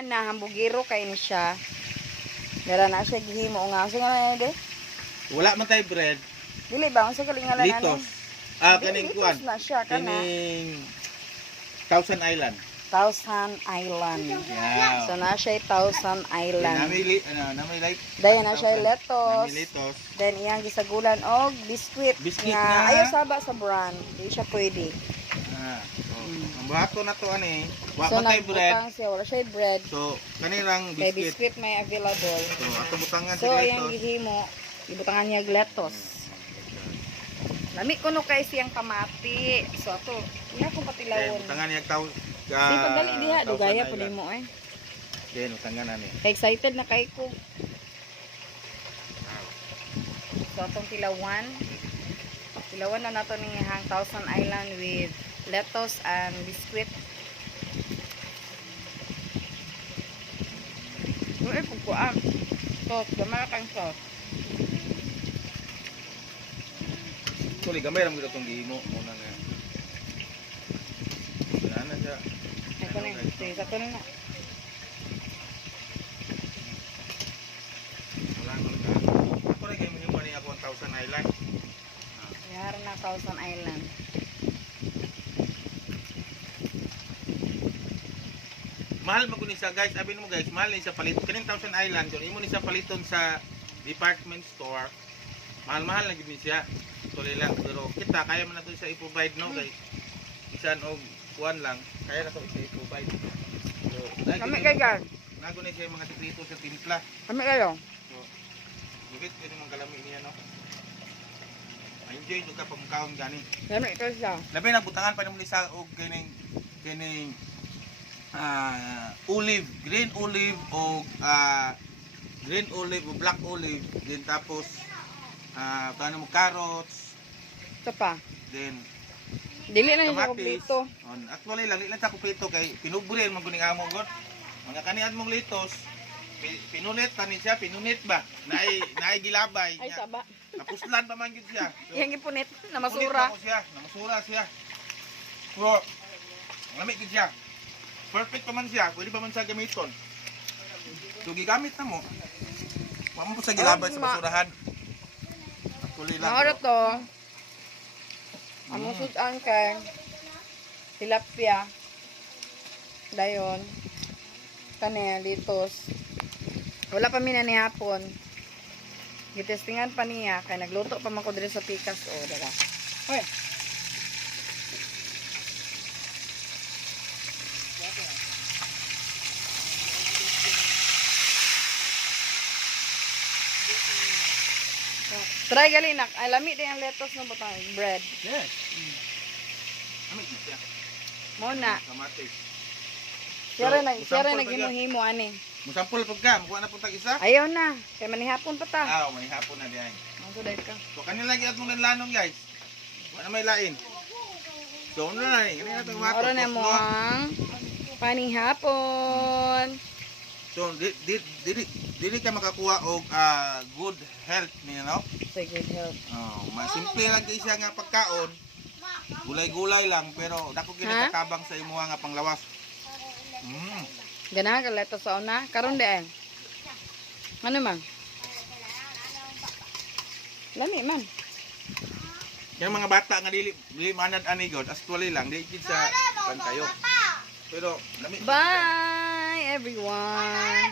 Ana hambugiro kay ni siya. Dara na siya gihimo nga. Unsa nga na de? Wala man tay bread. Dili ba unsa kalingalan Litos. Kaning kuan. na siya kana. Kaning Thousand Island. Thousand Island. Yeah. So na siya Thousand Island. Namay light. Dayon na siya lettuce. Namay litos. Then iyang gisagulan og biscuit Biscuit nga na. ayaw saba sa brand. Di siya pwede. Ang buhato na to ani. Wa So man tay bread. nagbutang siya wala siya bread. So kanirang Kay biscuit. biscuit may available. So ato butangan So sa iyang litos. gihimo ibutangan niya og lettuce. Lami ko no kay siyang kamati. So ato, iya kong patilawon. Butangan niya taw. Di pagdali diha dugaya pud mo eh. Then butangan ani. Kay excited na kay ko. So atong tilawan. Tilawan na nato ning hang Thousand Island with lettuce and biscuit. Uy, pagkuan. Sauce, gamay kang sauce. Kuli gamay ra mo itong gihimo muna nga. Wala na siya. Ay ko na, sige, sa ko na na. Wala na ka. Ako na kayo mo ni ako ang Thousand Island. Yara na Thousand Island. Mahal mo kunin sa guys, sabi mo guys, mahal ni sa palit. Kaning Thousand Island, kung imo ni sa paliton sa department store, mahal-mahal na gid siya. Tuloy lang, pero kita kaya man nato sa i-provide no guys. Bisan og kuan lang, kaya na to sa i-provide. So, Kami kay God. nago ni siya yung mga sekreto sa timpla. Kami kayo. So, gubit ko yung mga kalami niya no. Enjoy jud ka pamukhaon gani. Kami kayo siya. Labi na butangan pa ni sa og kining olive, green olive o green olive o black olive, then tapos paano mo carrots, Ito pa. then Dili na siya kamatis. kompleto. Actually lang ilan sa kumpleto kay pinuburi man guning amo god. Mga kaniad mong litos, pinulit pa ni siya, pinunit ba? Naay gilabay Ay, niya. saba. Napuslan pa man gid siya. So, Iyang ipunit na punit masura. pa ko siya, namasura siya. So, lamig gid siya. Perfect pa man siya, pwede pa man siya gamiton. So, gigamit na mo. Wa mo po sa gilabay sa basurahan. Actually lang. Mga to. Ang sudan kay tilapia. Dayon. Kani litos. Wala pa mina ni hapon. Gitestingan pa niya kay nagluto pa man ko diri sa pikas o dara. Hoy. Try gali nak. Ay lami din ang lettuce no butang bread. Yes. Lamig gid siya. Mo na. Kamatis. Siya musampol na pa ginuhimo ani. Musampol pag ka, mukuha na po tag isa. Ayaw na. Kay manihapon pa ta. Manihapon na diyan. Ang suday ka. So kanila lagi atong lanlanon guys. Wala na may lain. So ano na ni, kanina itong mato. Ora na mo ang panihapon. So dili ka makakuha og good health niya no. Say good health. Simple lang kay siya nga pagkaon. Gulay-gulay lang pero dako gyud nakatabang sa imuha nga panglawas. Ganahan ka lettuce sa una. Karon daan. Ano man? Lami man. Yung mga bata nga dili manad ani god, actually lang di gid sa pantayo. Pero lami. Bye everyone.